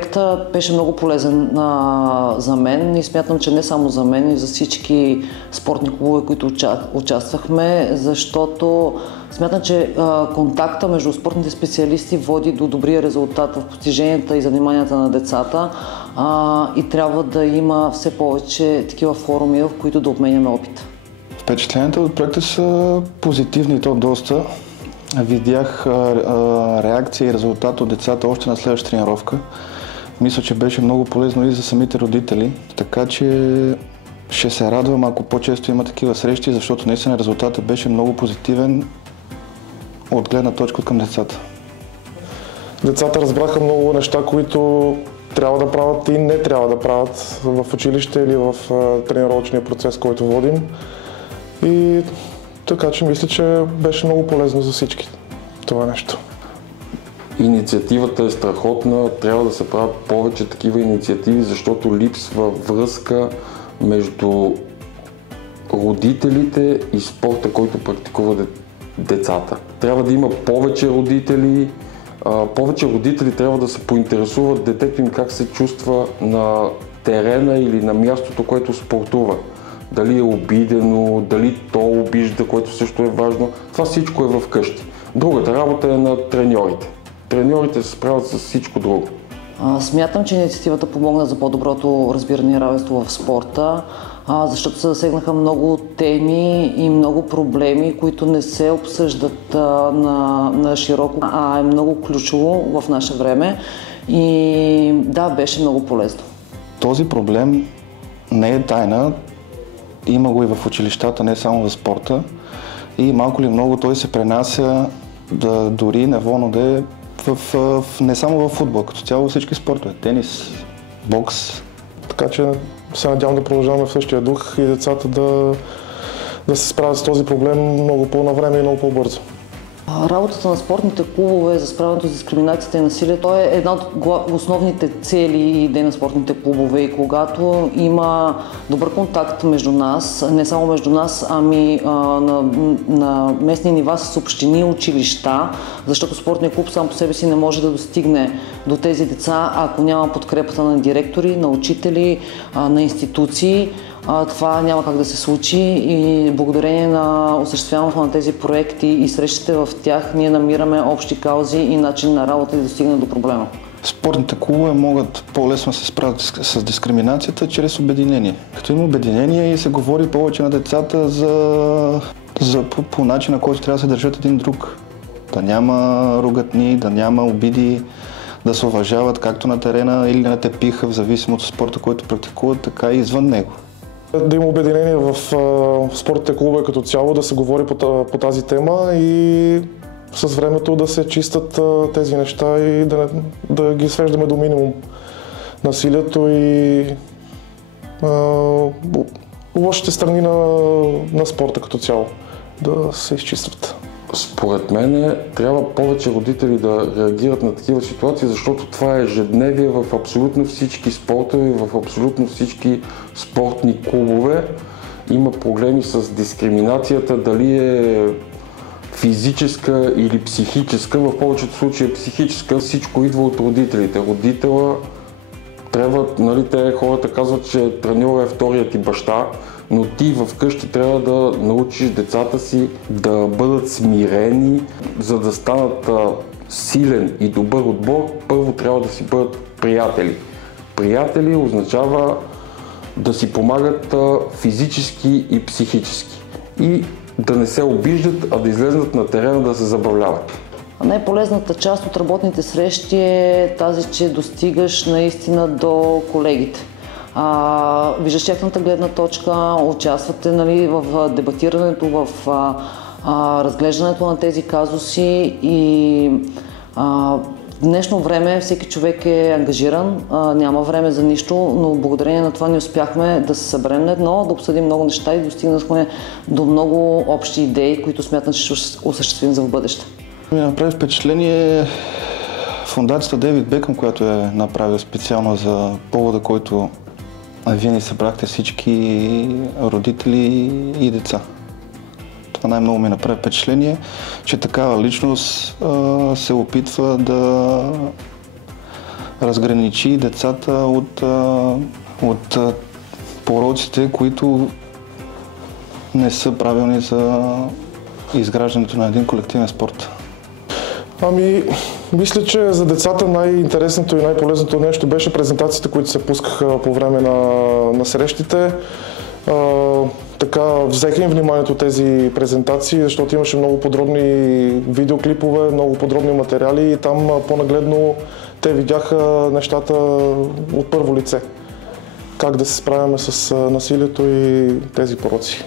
проектът беше много полезен за мен и смятам, че не само за мен, и за всички спортни клубове, които участвахме, защото смятам, че контакта между спортните специалисти води до добрия резултат в постиженията и заниманията на децата и трябва да има все повече такива форуми, в които да обменяме опит. Впечатленията от проекта са позитивни и то доста. Видях реакция и резултат от децата още на следващата тренировка. Мисля, че беше много полезно и за самите родители, така че ще се радвам, ако по-често има такива срещи, защото наистина резултатът беше много позитивен от гледна точка към децата. Децата разбраха много неща, които трябва да правят и не трябва да правят в училище или в тренировъчния процес, който водим. И така че мисля, че беше много полезно за всички това нещо. Инициативата е страхотна, трябва да се правят повече такива инициативи, защото липсва връзка между родителите и спорта, който практикуват децата. Трябва да има повече родители трябва да се поинтересуват детето им как се чувства на терена или на мястото, което спортува. Дали е обидено, дали то обижда, което също е важно. Това всичко е вкъщи. Другата работа е на треньорите. Треньорите се справят с всичко друго. Смятам, че инициативата помогна за по-доброто разбиране и равенство в спорта, защото се засегнаха много теми и много проблеми, които не се обсъждат на широко, а е много ключово в наше време и да, беше много полезно. Този проблем не е тайна, има го и в училищата, не само в спорта и малко ли много той се пренася дори неволно да е не само в футбол, като цяло всички спортове, тенис, бокс. Така че се надявам да продължаваме в същия дух и децата да се справят с този проблем много по-навреме и много по-бързо. Работата на спортните клубове за справянето с дискриминацията и насилието е една от основните цели и идеи на спортните клубове и когато има добър контакт между нас, не само между нас, ами на местни нива с общини и училища, защото спортният клуб сам по себе си не може да достигне до тези деца, ако няма подкрепата на директори, на учители, на институции. Това няма как да се случи и благодарение на осъществяването на тези проекти и срещите в тях ние намираме общи каузи и начин на работа и да стигнем до проблема. Спортните клубове могат по-лесно да се справят с дискриминацията чрез обединение. Като има обединение и се говори повече на децата по начина, който трябва да се държат един друг. Да няма ругатни, да няма обиди, да се уважават както на терена или на тепиха, в зависимост от спорта, който практикуват, така и извън него. Да има обединение в спортните клубове като цяло, да се говори по тази тема и с времето да се чистят тези неща и да ги свеждаме до минимум. Насилието и лошите страни на спорта като цяло да се изчистват. Според мен трябва повече родители да реагират на такива ситуации, защото това е ежедневие в абсолютно всички спортове, в абсолютно всички спортни клубове. Има проблеми с дискриминацията, дали е физическа или психическа. В повечето случаи е психическа, всичко идва от родителите. Родителя трябва, те хората казват, че треньорът е вторият ти баща, но ти вкъщи трябва да научиш децата си да бъдат смирени, за да станат силен и добър отбор, първо трябва да си бъдат приятели. Приятели означава да си помагат физически и психически и да не се обиждат, а да излезнат на терена да се забавляват. Най-полезната част от работните срещи е тази, че достигаш наистина до колегите. Виждаш тяхната гледна точка, участвате в дебатирането, в разглеждането на тези казуси и в днешно време всеки човек е ангажиран, няма време за нищо, но благодарение на това ние успяхме да се съберем на едно, да обсъдим много неща и достигнахме до много общи идеи, които смятам, че ще осъществим за в бъдеще. Ми направи впечатление фондацията Дейвид Бекъм, която е направила специално за повода, който вие ни събрахте всички родители и деца. Това най-много ми направи впечатление, че такава личност се опитва разграничи децата от пороците, които не са правилни за изграждането на един колективен спорт. Мисля, че за децата най-интересното и най-полезното нещо беше презентациите, които се пускаха по време на срещите. Така взеха им вниманието тези презентации, защото имаше много подробни видеоклипове, много подробни материали и там по-нагледно те видяха нещата от първо лице. Как да се справяме с насилието и тези пороци.